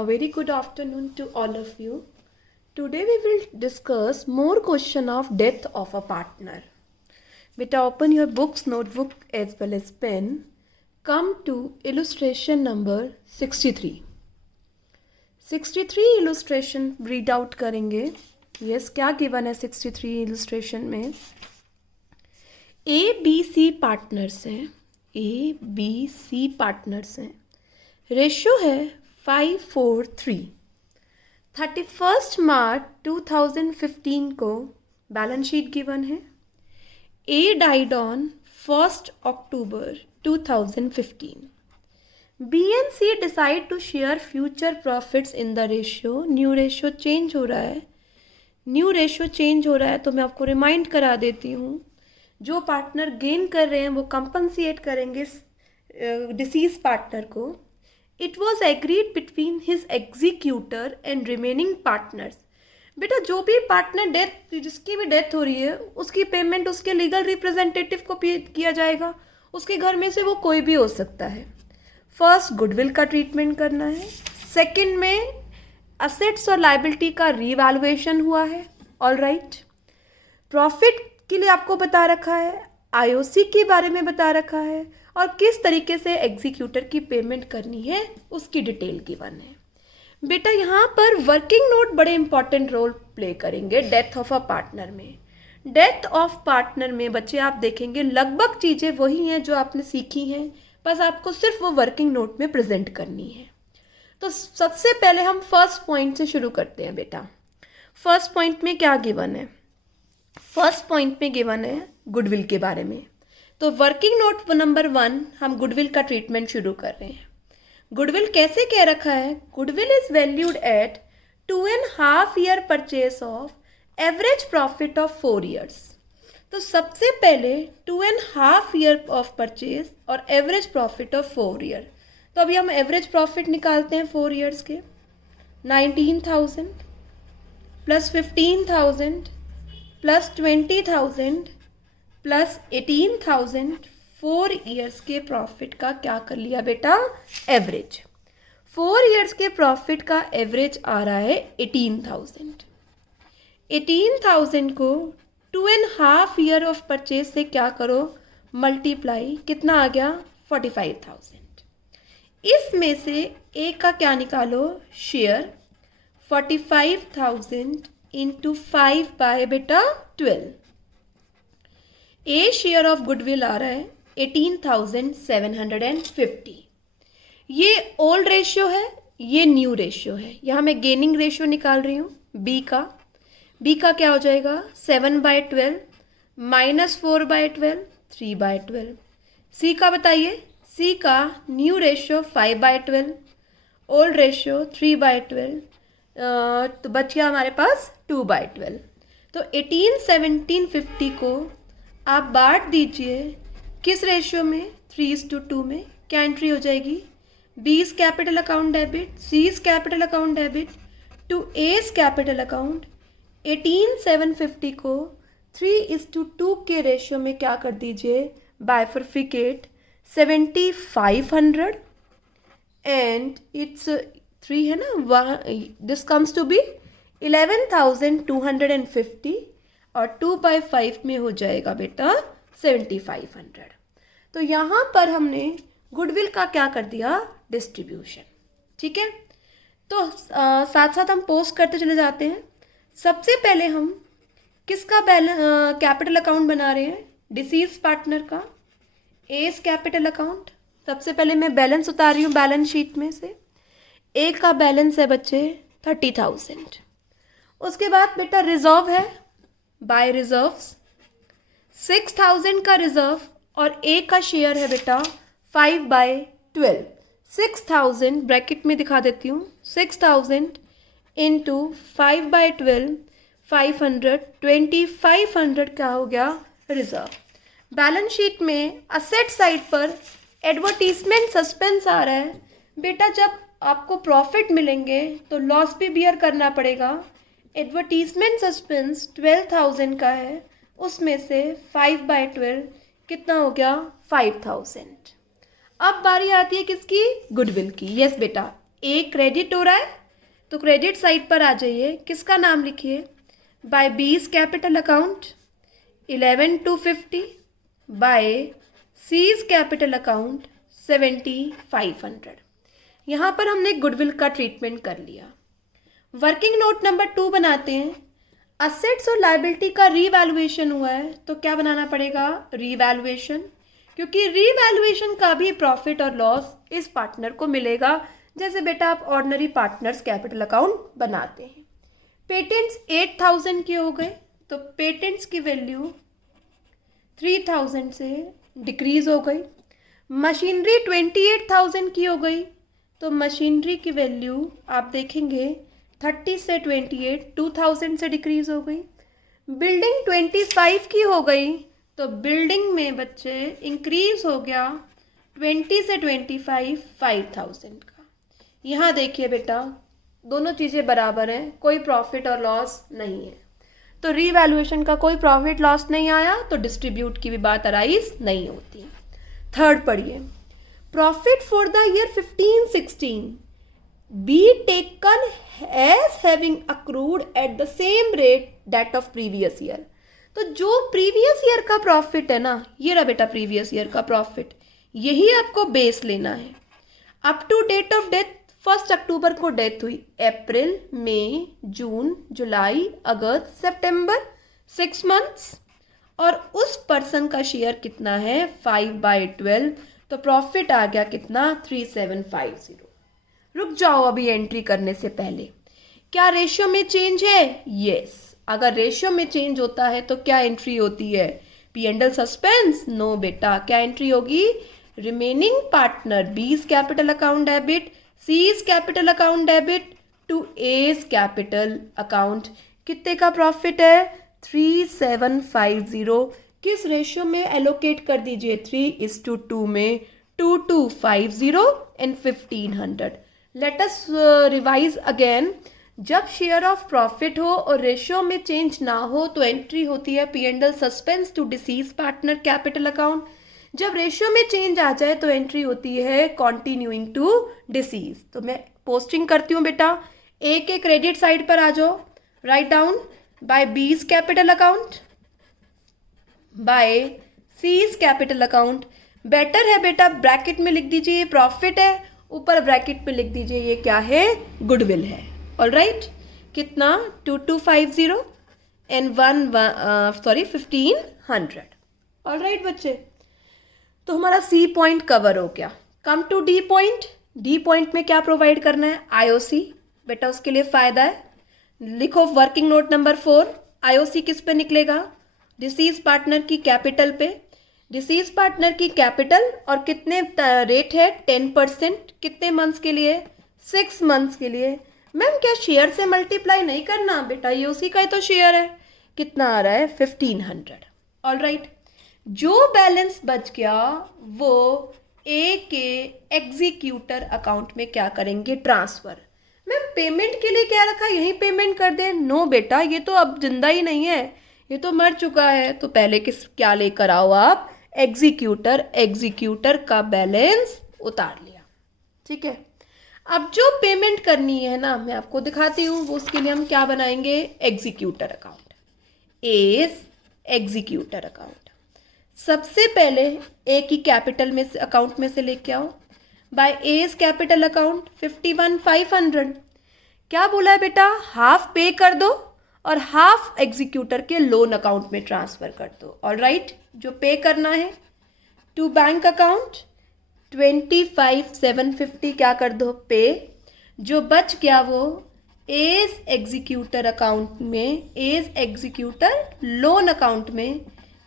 A very good afternoon to all of you. Today we will discuss more question of death of a partner. Beta, open your books, notebook as well as pen. Come to illustration number 63. 63 illustration read out करेंगे. Yes, क्या given है 63 illustration में? A, B, C partners हैं. A, B, C partners हैं. Ratio है 5:4:3. 31 मार्च 2015 को balance sheet given है. A died on 1 October 2015. B and C decide to share future profits in the ratio. New ratio change हो रहा है. New ratio change हो रहा है तो मैं आपको रिमाइंड करा देती हूँ. जो पार्टनर गेन कर रहे हैं वो कंपनसेट करेंगे डिसीज पार्टनर को. It was agreed between his executor and remaining partners. बेटा जो भी पार्टनर डेथ जिसकी भी डेथ हो रही है उसकी पेमेंट उसके लीगल रिप्रेजेंटेटिव को किया जाएगा. उसके घर में से वो कोई भी हो सकता है. फर्स्ट गुडविल का ट्रीटमेंट करना है. सेकंड में असेट्स और लायबिलिटी का रीवैल्यूएशन हुआ है. All right. प्रॉफिट के लिए आपको बता रखा है. आईओसी के बारे में बता रखा है और किस तरीके से एग्जीक्यूटर की पेमेंट करनी है उसकी डिटेल गिवन है. बेटा यहाँ पर वर्किंग नोट बड़े इंपॉर्टेंट रोल प्ले करेंगे डेथ ऑफ अ पार्टनर में. डेथ ऑफ पार्टनर में बच्चे आप देखेंगे लगभग चीज़ें वही हैं जो आपने सीखी हैं, बस आपको सिर्फ वो वर्किंग नोट में प्रेजेंट करनी है. तो सबसे पहले हम फर्स्ट पॉइंट से शुरू करते हैं. बेटा फर्स्ट पॉइंट में क्या गिवन है? फर्स्ट पॉइंट में गिवन है गुडविल के बारे में. तो वर्किंग नोट नंबर 1 हम गुडविल का ट्रीटमेंट शुरू कर रहे हैं. गुडविल कैसे कह रखा है? Goodwill is valued at 2.5 year purchase of average profit of 4 years. तो सबसे पहले 2.5 ईयर ऑफ परचेज और एवरेज प्रॉफिट ऑफ 4 ईयर. तो अभी हम एवरेज प्रॉफिट निकालते हैं 4 ईयर्स के. 19,000 प्लस 15,000 प्लस 20,000 प्लस 18,000. 4 ईयर्स के प्रॉफिट का क्या कर लिया बेटा? एवरेज. 4 ईयर्स के प्रॉफिट का एवरेज आ रहा है 18,000. 18,000 को 2.5 ईयर ऑफ परचेज से क्या करो? मल्टीप्लाई. कितना आ गया? 45,000. इसमें से एक का क्या निकालो? शेयर. 45,000 इंटू 5 बाय बेटा 12. ए शेयर ऑफ गुडविल आ रहा है 18,750. ये ओल्ड रेशियो है, ये न्यू रेशियो है. यहाँ मैं गेनिंग रेशियो निकाल रही हूँ बी का. बी का क्या हो जाएगा? 7/12 माइनस 4/12 3/12. सी का बताइए. सी का न्यू रेशियो 5/12 ओल्ड रेशियो 3/12. तो बच गया हमारे पास 2/12. तो 18,1750 को आप बांट दीजिए किस रेशियो में? 3:2 में. क्या एंट्री हो जाएगी? B's capital account debit, C's capital account debit to A's capital account. 18,750 को 3:2 के रेशियो में क्या कर दीजिए? बाइफरफिकेट. 7,500 एंड इट्स 3 है ना. दिस कम्स टू बी 11,250 और 2/5 में हो जाएगा बेटा 7,500. तो यहाँ पर हमने गुडविल का क्या कर दिया? डिस्ट्रीब्यूशन. ठीक है. तो साथ साथ हम पोस्ट करते चले जाते हैं. सबसे पहले हम किसका कैपिटल अकाउंट बना रहे हैं? डिसीज पार्टनर का. S capital account. सबसे पहले मैं बैलेंस उतार रही हूँ बैलेंस शीट में से. ए का बैलेंस है बच्चे 30,000. उसके बाद बेटा रिजर्व है. बाय रिजर्व्स 6,000 का रिजर्व और ए का शेयर है बेटा 5/12. 6,000 ब्रैकेट में दिखा देती हूँ. 6,000 इंटू 5/12 500. 2,500 क्या हो गया? रिजर्व. बैलेंस शीट में असेट साइड पर एडवर्टीजमेंट सस्पेंस आ रहा है. बेटा जब आपको प्रॉफिट मिलेंगे तो लॉस भी बियर करना पड़ेगा. एडवर्टीजमेंट सस्पेंस 12,000 का है. उसमें से 5/12 कितना हो गया? 5,000. अब बारी आती है किसकी? गुडविल की. यस बेटा. ए क्रेडिट हो रहा है तो क्रेडिट साइड पर आ जाइए, किसका नाम लिखिए, by B's capital account 11,250 by C's capital account 7,500। यहाँ पर हमने गुडविल का ट्रीटमेंट कर लिया। वर्किंग नोट नंबर 2 बनाते हैं। असेट्स और लायबिलिटी का रीवैल्यूएशन हुआ है तो क्या बनाना पड़ेगा, रीवैल्यूएशन, क्योंकि रीवैल्यूएशन का भी प्रॉफिट और लॉस इस पार्टनर को मिलेगा, जैसे बेटा आप ऑर्डिनरी पार्टनर्स कैपिटल अकाउंट बनाते हैं। पेटेंट्स 8,000 के हो गए तो पेटेंट्स की वैल्यू 3,000 से डिक्रीज हो गई। मशीनरी 28,000 की हो गई तो मशीनरी की वैल्यू आप देखेंगे 30 से 28 2,000 से डिक्रीज हो गई। बिल्डिंग 25 की हो गई तो बिल्डिंग में बच्चे इंक्रीज हो गया 20 से 25 5,000 का। यहाँ देखिए बेटा दोनों चीज़ें बराबर हैं, कोई प्रॉफिट और लॉस नहीं है, तो रीवैल्यूएशन का कोई प्रॉफिट लॉस नहीं आया तो डिस्ट्रीब्यूट की भी बात अराइज नहीं होती। थर्ड पढ़िए, profit for the year 15-16 be taken as having accrued at the same rate that of previous year। तो जो प्रीवियस ईयर का प्रॉफिट है ना, ये रहा बेटा प्रीवियस ईयर का प्रॉफिट, यही आपको बेस लेना है। Up to date of death 1 October को डेथ हुई, अप्रैल, मई, जून, जुलाई, अगस्त, सितंबर, 6 मंथ्स, और उस पर्सन का शेयर कितना है 5/12, तो प्रॉफिट आ गया कितना 3750। रुक जाओ अभी एंट्री करने से पहले, क्या रेशियो में चेंज है? यस। अगर रेशियो में चेंज होता है तो क्या एंट्री होती है, P and L suspense? No बेटा, क्या एंट्री होगी, remaining partner B's capital account debit C's capital account debit to A's capital account. कितने का प्रॉफिट है 3750। किस रेशियो में एलोकेट कर दीजिए 3:2 में 2250 and 1500। Let us revise again, जब शेयर ऑफ प्रॉफिट हो और रेशियो में चेंज ना हो तो एंट्री होती है P and L suspense to deceased partner capital account. जब रेशियो में चेंज आ जाए तो एंट्री होती है कॉन्टिन्यूइंग टू डिसीज। तो मैं पोस्टिंग करती हूँ बेटा, ए के क्रेडिट साइड पर आ जाओ, write down by B's capital account by C's capital account. Better है बेटा ब्रैकेट में लिख दीजिए ये प्रॉफिट है, ऊपर ब्रैकेट में लिख दीजिए ये क्या है, गुडविल है। ऑल राइट, कितना 2250 एंड 1500। ऑल राइट बच्चे, तो हमारा सी पॉइंट कवर हो गया। Come to D point. D point में क्या प्रोवाइड करना है, आईओसी। बेटा उसके लिए फायदा है, लिखो वर्किंग नोट नंबर 4। आईओसी किस पे निकलेगा, डिसीज पार्टनर की कैपिटल पे। डिसीज पार्टनर की कैपिटल और कितने रेट है 10%, कितने मंथ्स के लिए 6 मंथ्स के लिए। मैम क्या शेयर से मल्टीप्लाई नहीं करना, बेटा ये उसी का ही तो शेयर है, कितना आ रहा है 1500। ऑल राइट, जो बैलेंस बच गया वो ए के एग्जीक्यूटर अकाउंट में क्या करेंगे, ट्रांसफर। मैम पेमेंट के लिए क्या रखा, यही पेमेंट कर दे? नो बेटा, ये तो अब जिंदा ही नहीं है, ये तो मर चुका है। तो पहले क्या लेकर आओ आप, एग्जीक्यूटर। एग्जीक्यूटर का बैलेंस उतार लिया, ठीक है। अब जो पेमेंट करनी है ना, मैं आपको दिखाती हूँ, वो उसके लिए हम क्या बनाएंगे, executor account, A's executor account. सबसे पहले ए की कैपिटल में से अकाउंट में से लेके आओ, बाय एज कैपिटल अकाउंट 51,500। क्या बोला है बेटा, हाफ पे कर दो और हाफ एग्जीक्यूटर के लोन अकाउंट में ट्रांसफर कर दो। ऑल राइट, जो पे करना है टू बैंक अकाउंट 25,750 क्या कर दो पे। जो बच गया वो एज एग्जीक्यूटर अकाउंट में, एज एग्जीक्यूटर लोन अकाउंट में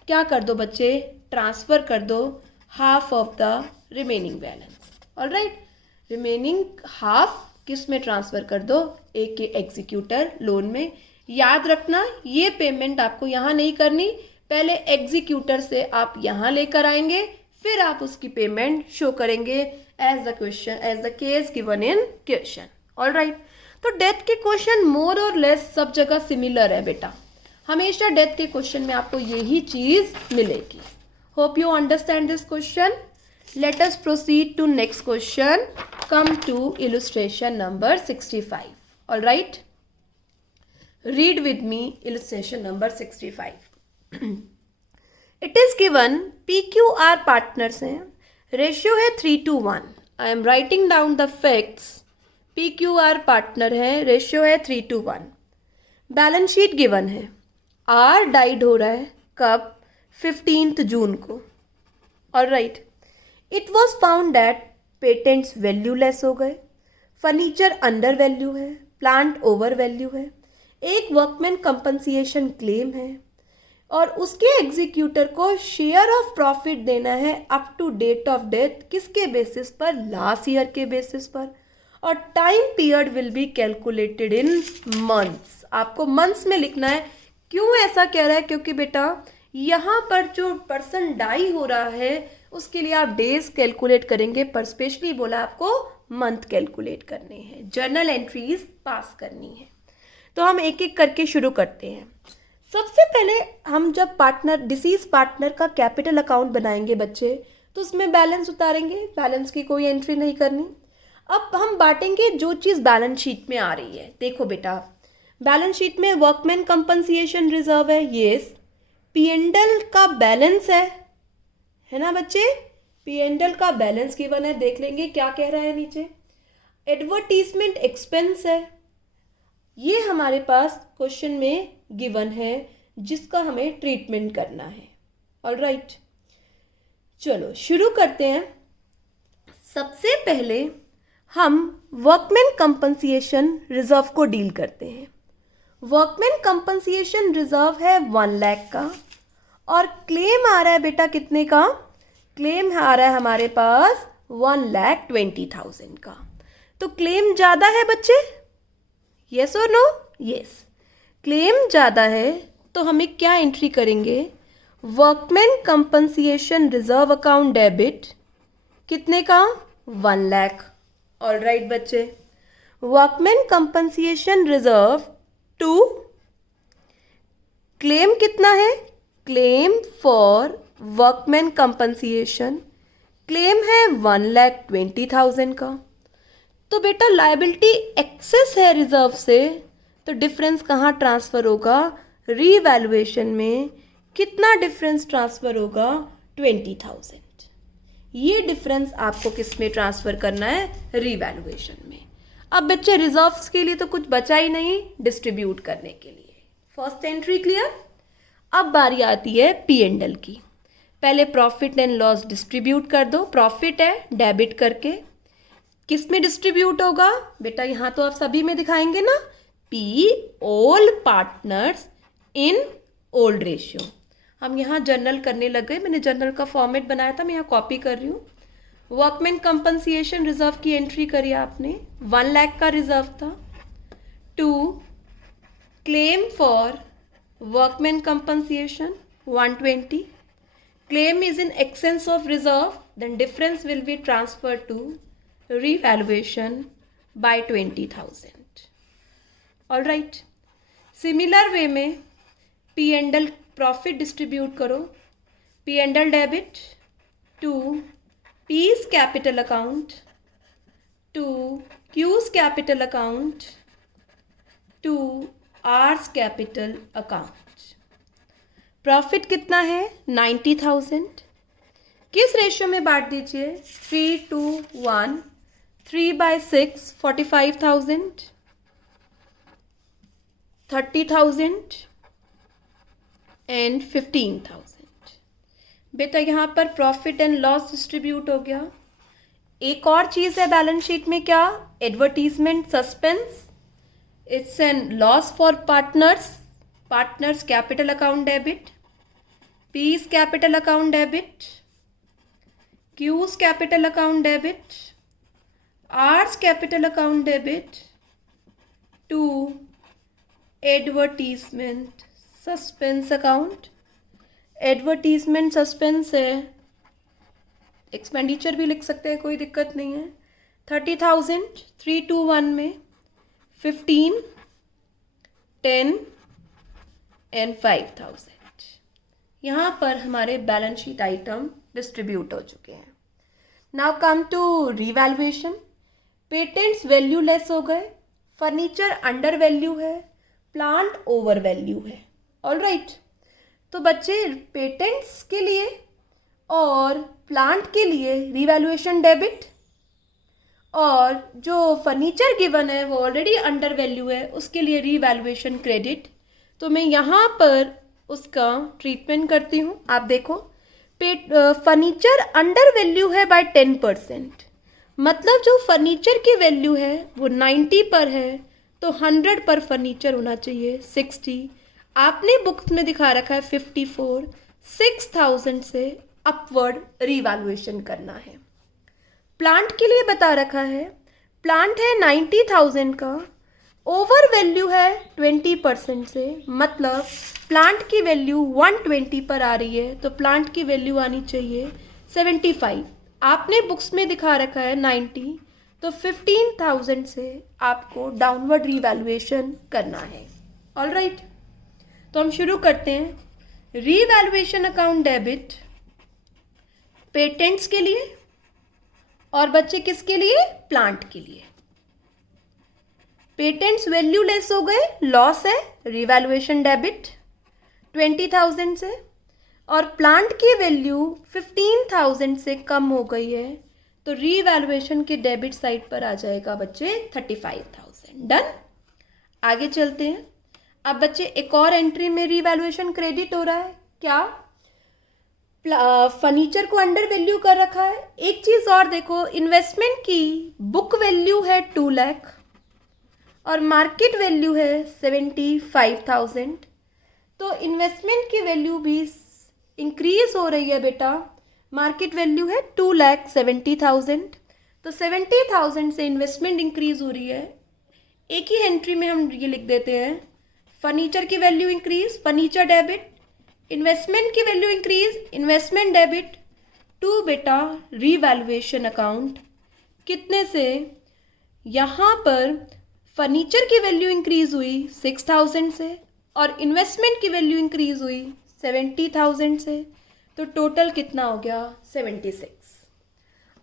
क्या कर दो बच्चे, ट्रांसफर कर दो half of the remaining balance. All right, remaining half किस में ट्रांसफर कर दो, ए के एग्जीक्यूटर लोन में। याद रखना ये पेमेंट आपको यहाँ नहीं करनी, पहले एग्जीक्यूटर से आप यहाँ लेकर आएंगे, फिर आप उसकी पेमेंट शो करेंगे as the question, as the case given in question. All right, तो डेथ के क्वेश्चन मोर और लेस सब जगह सिमिलर है बेटा, हमेशा डेथ के क्वेश्चन में आपको यही चीज मिलेगी। Hope you understand this question. Let us proceed to next question. Come to illustration number 65. All right. Read with me illustration number 65. It is given PQR partners हैं, रेशियो है 3:1. I am writing down the facts. PQR partner है, ratio है 3:1. Balance sheet given है. R died हो रहा है कब? 15th जून को. All right. It was found that patents value less हो गए, फर्नीचर अंडर वैल्यू है, प्लांट ओवर वैल्यू है, एक वर्कमैन कंपनसेशन क्लेम है और उसके एग्जीक्यूटर को शेयर ऑफ प्रॉफिट देना है up to date of death. किसके बेसिस पर? लास्ट ईयर के बेसिस पर. और time period will be calculated in months. आपको मंथ्स में लिखना है. क्यों ऐसा कह रहा है? क्योंकि बेटा यहाँ पर जो पर्सन डाई हो रहा है उसके लिए आप डेज कैलकुलेट करेंगे, पर स्पेशली बोला आपको मंथ कैलकुलेट करने हैं, जर्नल एंट्रीज पास करनी है. तो हम एक एक करके शुरू करते हैं. सबसे पहले हम जब पार्टनर डिसीज पार्टनर का कैपिटल अकाउंट बनाएंगे बच्चे, तो उसमें बैलेंस उतारेंगे. बैलेंस की कोई एंट्री नहीं करनी. अब हम बांटेंगे जो चीज़ बैलेंस शीट में आ रही है. देखो बेटा, बैलेंस शीट में वर्कमैन कंपनसेशन रिजर्व है. येस. पी&एल का बैलेंस है ना बच्चे? पी&एल का बैलेंस गिवन है. देख लेंगे क्या कह रहा है नीचे. एडवर्टीजमेंट एक्सपेंस है. ये हमारे पास क्वेश्चन में गिवन है जिसका हमें ट्रीटमेंट करना है. All right. चलो शुरू करते हैं. सबसे पहले हम वर्कमैन कंपनसेशन रिजर्व को डील करते हैं. वर्कमैन कंपनसेशन रिजर्व है 1 लाख का और क्लेम आ रहा है बेटा कितने का? क्लेम आ रहा है हमारे पास 1,20,000 का. तो क्लेम ज़्यादा है बच्चे? यस और नो? यस. क्लेम ज़्यादा है तो हमें क्या एंट्री करेंगे? Workman compensation reserve account debit. कितने का? 1 लाख. ऑल राइट बच्चे. Workman compensation reserve to claim कितना है? Claim for workman compensation claim है 1,20,000 का. तो बेटा लायबिलिटी एक्सेस है रिजर्व से, तो डिफरेंस कहाँ ट्रांसफ़र होगा? रीवैल्यूएशन में. कितना डिफरेंस ट्रांसफ़र होगा? 20,000. ये डिफरेंस आपको किस में ट्रांसफ़र करना है? रीवैल्यूएशन में. अब बच्चे रिजर्व्स के लिए तो कुछ बचा ही नहीं डिस्ट्रीब्यूट करने के लिए. First entry clear. अब बारी आती है पी&एल की. पहले प्रॉफिट एंड लॉस डिस्ट्रीब्यूट कर दो. प्रॉफिट है डेबिट करके. किस में डिस्ट्रीब्यूट होगा बेटा? यहाँ तो आप सभी में दिखाएंगे ना. P all partners in old ratio. हम यहाँ जर्नल करने लग गए. मैंने जर्नल का फॉर्मेट बनाया था, मैं यहाँ कॉपी कर रही हूँ. वर्कमैन कंपनसेशन रिजर्व की एंट्री करी आपने. 1 लाख का रिजर्व था. 2 claim for workman compensation 120. Claim is in excess of reserve, then difference will be transfer to revaluation by 20,000. All right. Similar way में पी&एल प्रॉफिट डिस्ट्रीब्यूट करो. P and L debit to P's capital account to Q's capital account to R's capital account. Profit कितना है? 90,000. किस ratio में बांट दीजिए? 3:1. 3/6 45,000. 30,000 and 15,000. बेटा यहाँ पर प्रॉफिट एंड लॉस डिस्ट्रीब्यूट हो गया. एक और चीज़ है बैलेंस शीट में. क्या? Advertisement suspense. It's an loss for partners. Partners capital account debit. P's capital account debit. Q's capital account debit. R's capital account debit to advertisement suspense account. Advertisement suspense है. Expenditure भी लिख सकते हैं, कोई दिक्कत नहीं है. 30,000 3:1 में. 15 10 एंड 5,000. यहाँ पर हमारे बैलेंस शीट आइटम डिस्ट्रीब्यूट हो चुके हैं. Now come to revaluation. Patents value less हो गए, फर्नीचर अंडर वैल्यू है, प्लांट ओवर वैल्यू है। ऑल राइट, तो बच्चे पेटेंट्स के लिए और प्लांट के लिए रीवैल्यूएशन डेबिट, और जो फर्नीचर गिवन है वो ऑलरेडी अंडर वैल्यू है, उसके लिए रीवैल्यूएशन क्रेडिट। तो मैं यहाँ पर उसका ट्रीटमेंट करती हूँ। आप देखो, फर्नीचर अंडर वैल्यू है बाय 10%, मतलब जो फर्नीचर की वैल्यू है वो 90 पर है, तो 100 पर फर्नीचर होना चाहिए 60। आपने बुक्स में दिखा रखा है 54। 6000 से अपवर्ड रीवैल्यूएशन करना है। प्लांट के लिए बता रखा है, प्लांट है 90,000 का, ओवर वैल्यू है 20% से, मतलब प्लांट की वैल्यू 120 पर आ रही है, तो प्लांट की वैल्यू आनी चाहिए 75। आपने बुक्स में दिखा रखा है 90, तो 15,000 से आपको डाउनवर्ड रीवैल्यूएशन करना है। ऑल राइट, तो हम शुरू करते हैं। रीवैल्यूएशन अकाउंट डेबिट पेटेंट्स के लिए, और बच्चे किसके लिए? प्लांट के लिए। पेटेंट्स वैल्यू लेस हो गए, लॉस है, रीवैल्यूएशन डेबिट 20,000 से, और प्लांट की वैल्यू 15,000 से कम हो गई है, तो रीवैल्यूएशन के डेबिट साइड पर आ जाएगा बच्चे 35,000। डन। आगे चलते हैं। अब बच्चे एक और एंट्री में रीवैल्यूएशन क्रेडिट हो रहा है। क्या? फर्नीचर को अंडर वैल्यू कर रखा है। एक चीज़ और देखो, इन्वेस्टमेंट की बुक वैल्यू है 2 लाख और मार्केट वैल्यू है 75,000, तो इन्वेस्टमेंट की वैल्यू भी इंक्रीज हो रही है बेटा। मार्केट वैल्यू है 2,70,000, तो 70,000 से इन्वेस्टमेंट इंक्रीज हो रही है। एक ही एंट्री में हम ये लिख देते हैं, फर्नीचर की value increase, furniture debit, investment की value increase, investment debit, to बेटा रीवैल्यूएशन अकाउंट। कितने से? यहाँ पर फर्नीचर की वैल्यू इंक्रीज हुई 6,000 से और इन्वेस्टमेंट की वैल्यू इंक्रीज हुई 70,000 से, तो टोटल कितना हो गया? 76।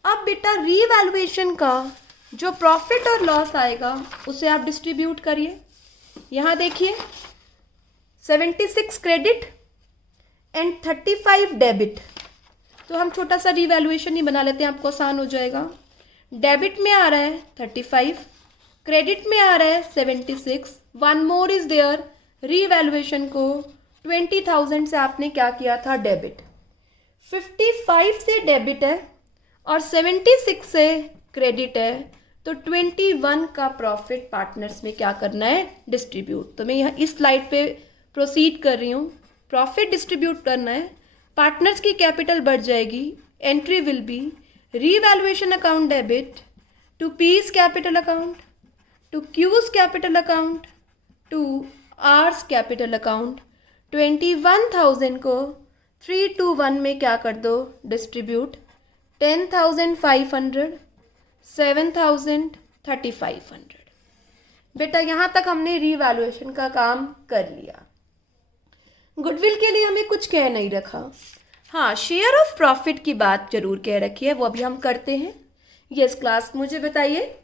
अब बेटा रीवैल्यूएशन का जो प्रॉफिट और लॉस आएगा उसे आप डिस्ट्रीब्यूट करिए। यहाँ देखिए 76 क्रेडिट एंड 35 डेबिट, तो हम छोटा सा रीवैल्यूएशन ही बना लेते हैं, आपको आसान हो जाएगा। डेबिट में आ रहा है 35, क्रेडिट में आ रहा है 76, one more is there, revaluation को 20,000 से आपने क्या किया था? डेबिट। 55 से डेबिट है और 76 से क्रेडिट है, तो 21 का प्रॉफिट पार्टनर्स में क्या करना है? डिस्ट्रीब्यूट। तो मैं यहाँ इस स्लाइड पे प्रोसीड कर रही हूँ। प्रॉफिट डिस्ट्रीब्यूट करना है, पार्टनर्स की कैपिटल बढ़ जाएगी। Entry will be revaluation account debit to P's capital account, to Q's capital account, to R's capital account. 21,000 को 3 to 1 में क्या कर दो? डिस्ट्रीब्यूट। 10,500, 7,000, 3,500। बेटा यहाँ तक हमने रीवैल्यूएशन का काम कर लिया। गुडविल के लिए हमें कुछ कह नहीं रखा। हाँ, शेयर ऑफ प्रॉफिट की बात जरूर कह रखी है, वो अभी हम करते हैं। यस क्लास, मुझे बताइए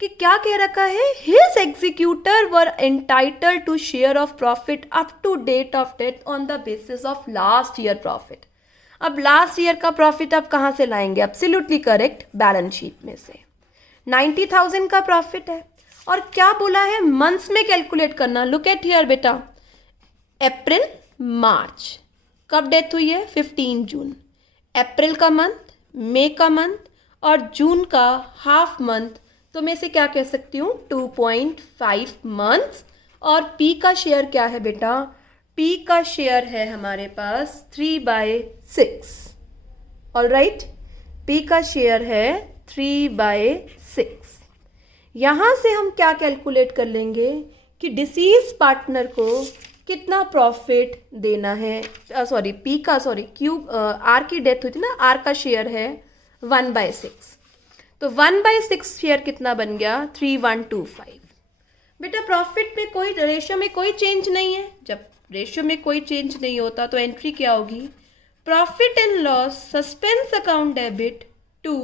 कि क्या कह रखा है? His executor were entitled to share of profit up to date of death on the basis of last year profit. अब लास्ट ईयर का प्रॉफिट आप कहाँ से लाएंगे? एब्सोल्युटली करेक्ट, बैलेंस शीट में से। 90,000 का प्रॉफिट है और क्या बोला है? मंथ्स में कैलकुलेट करना। लुक एट हियर बेटा, अप्रैल, मार्च, कब डेथ हुई है? 15 जून। अप्रैल का मंथ, मई का मंथ और जून का हाफ मंथ, तो मैं इसे क्या कह सकती हूँ? 2.5 मंथ्स। और पी का शेयर क्या है बेटा? पी का शेयर है हमारे पास 3/6। ऑल राइट, पी का शेयर है 3/6। यहाँ से हम क्या कैलकुलेट कर लेंगे कि डिसीज पार्टनर को कितना प्रॉफिट देना है। आर की डेथ हुई थी ना, आर का शेयर है 1/6, तो 1/6 शेयर कितना बन गया? 3,125। बेटा प्रॉफिट में कोई रेशियो में कोई चेंज नहीं है। जब रेशियो में कोई चेंज नहीं होता तो एंट्री क्या होगी? Profit and loss suspense account debit to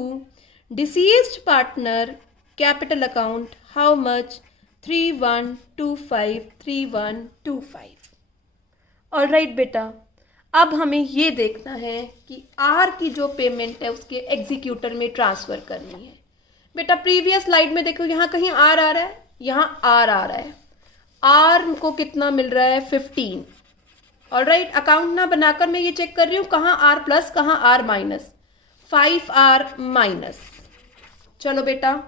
deceased partner capital account how much 3125 3125। All right बेटा, अब हमें ये देखना है कि आर की जो पेमेंट है उसके एग्जीक्यूटर में ट्रांसफ़र करनी है। बेटा प्रीवियस स्लाइड में देखो, यहाँ कहीं आर आ रहा है, यहाँ आर आ रहा है। आर को कितना मिल रहा है 15। ऑलराइट, अकाउंट ना बनाकर मैं ये चेक कर रही हूँ कहाँ आर प्लस कहाँ आर माइनस। 5 R minus. चलो बेटा,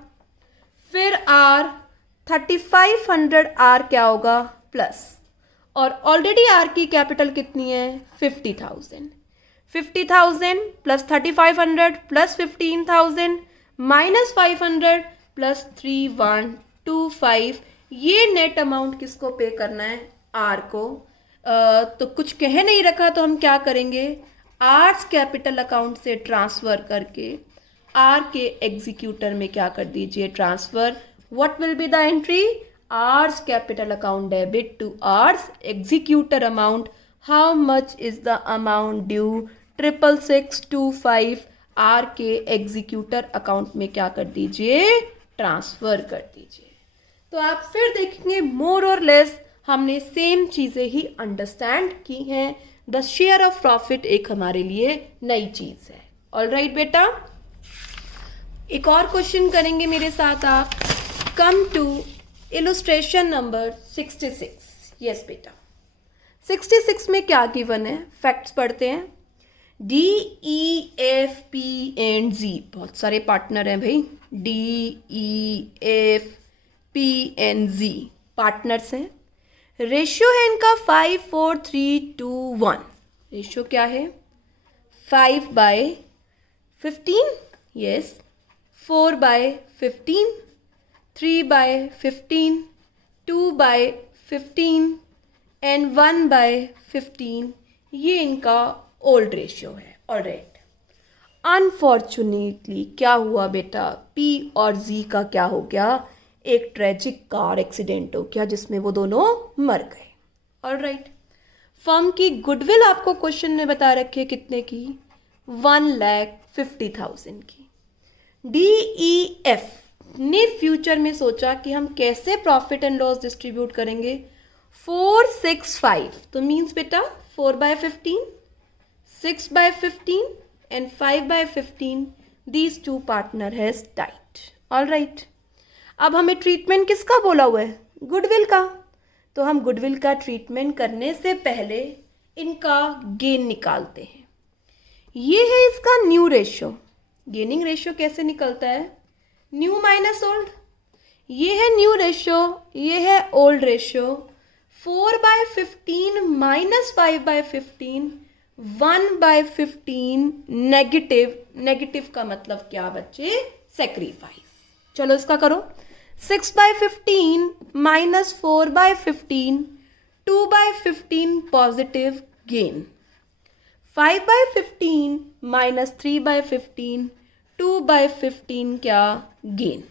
फिर आर 3500 आर क्या होगा प्लस, और ऑलरेडी आर की कैपिटल कितनी है 50,000। 50,000 प्लस 3500 प्लस 15,000 माइनस 500 प्लस 3125, ये नेट अमाउंट किसको पे करना है आर को। तो कुछ कह नहीं रखा तो हम क्या करेंगे, आर्स कैपिटल अकाउंट से ट्रांसफ़र करके आर के एग्जीक्यूटर में क्या कर दीजिए transfer. What will be the entry, R's capital account debit to R's executor amount how much is the amount due 6625। R के एग्जीक्यूटर अकाउंट में क्या कर दीजिए ट्रांसफ़र कर दीजिए। तो आप फिर देखेंगे मोर और लेस हमने सेम चीज़ें ही अंडरस्टैंड की हैं। द शेयर ऑफ प्रॉफिट एक हमारे लिए नई चीज़ है। ऑलराइट बेटा, एक और क्वेश्चन करेंगे मेरे साथ आप। Come to illustration number 66। Yes बेटा, 66 में क्या गिवन है, फैक्ट्स पढ़ते हैं। D E F P and G, बहुत सारे पार्टनर हैं भाई। D E F P and G partners हैं। रेशियो है इनका 5 4 3 2 1। रेशियो क्या है 5/15, यस, 4/15, 3/15, 2/15 एंड 1/15। ये इनका ओल्ड रेशियो है। ऑलराइट, अनफॉर्चुनेटली क्या हुआ बेटा, पी और जी का क्या हो गया, एक ट्रेजिक कार एक्सीडेंट हो गया जिसमें वो दोनों मर गए। ऑलराइट, फर्म की गुडविल आपको क्वेश्चन में बता रखी है कितने की, 1,50,000 की। डी ई एफ ने फ्यूचर में सोचा कि हम कैसे प्रॉफिट एंड लॉस डिस्ट्रीब्यूट करेंगे। 465 तो मीन्स बेटा 4/15, 6/15 and 5/15। These two partner has died. Alright, अब हमें ट्रीटमेंट किसका बोला हुआ है, गुडविल का। तो हम गुडविल का ट्रीटमेंट करने से पहले इनका गेन निकालते हैं। ये है इसका न्यू रेशियो। गेनिंग रेशियो कैसे निकलता है, न्यू माइनस ओल्ड। ये है न्यू रेशियो, ये है old ratio. 4/15 minus 5/15, 1/15 negative. Negative का मतलब क्या बच्चे, सेक्रीफाइस। चलो इसका करो, 6/15 माइनस 4/15, 2/15 पॉजिटिव गेन। 5/15 माइनस 3/15, 2/15 क्या गेन।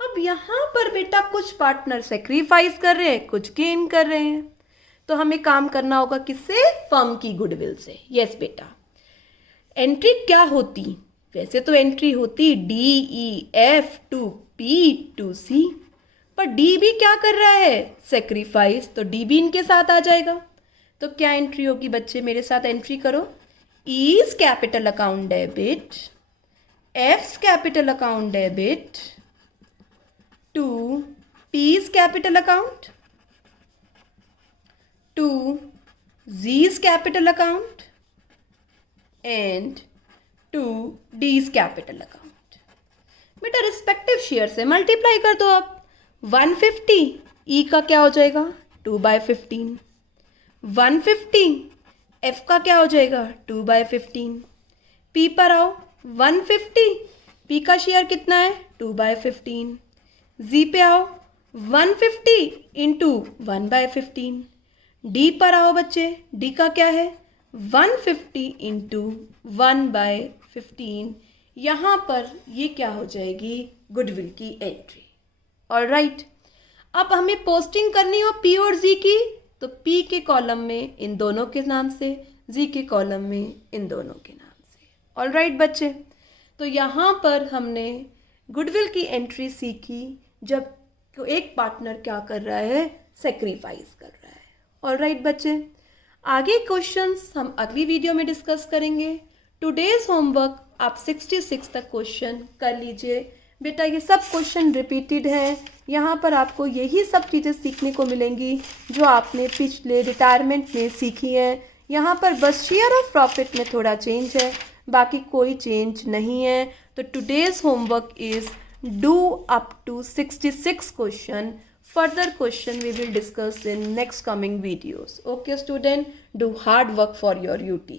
अब यहाँ पर बेटा कुछ पार्टनर सेक्रीफाइस कर रहे हैं, कुछ गेन कर रहे हैं, तो हमें काम करना होगा किससे, फर्म की गुडविल से। यस बेटा, एंट्री क्या होती, वैसे तो एंट्री होती D E F to P to C, पर डी भी क्या कर रहा है, सेक्रीफाइस, तो डी भी इनके साथ आ जाएगा। तो क्या एंट्री होगी बच्चे, मेरे साथ एंट्री करो। E's capital account debit, F's capital account debit to P's capital account, to G's capital account and to D's capital account. बेटा रिस्पेक्टिव शेयर से मल्टीप्लाई कर दो आप। 150 ई का क्या हो जाएगा 2/15, 150 एफ का क्या हो जाएगा 2/15। पी पर आओ, 150 पी का शेयर कितना है 2/15। जी पे आओ, 150 इंटू 1/15। डी पर आओ बच्चे, डी का क्या है 150 इंटू 1/15। यहाँ पर ये क्या हो जाएगी, गुडविल की एंट्री। ऑलराइट, अब हमें पोस्टिंग करनी हो पी और जी की, तो पी के कॉलम में इन दोनों के नाम से, जी के कॉलम में इन दोनों के नाम से। ऑलराइट बच्चे, तो यहाँ पर हमने गुडविल की एंट्री सीखी जब एक पार्टनर क्या कर रहा है, सेक्रीफाइस कर रहा है। ऑलराइट बच्चे, आगे क्वेश्चंस हम अगली वीडियो में डिस्कस करेंगे। टुडेज होमवर्क आप 66 तक क्वेश्चन कर लीजिए। बेटा ये सब क्वेश्चन रिपीटेड हैं, यहाँ पर आपको यही सब चीज़ें सीखने को मिलेंगी जो आपने पिछले रिटायरमेंट में सीखी हैं। यहाँ पर बस शेयर ऑफ प्रॉफिट में थोड़ा चेंज है, बाकी कोई चेंज नहीं है। तो today's homework is do up to 66 question. Further question we will discuss in next coming videos. Okay student, do hard work for your UT.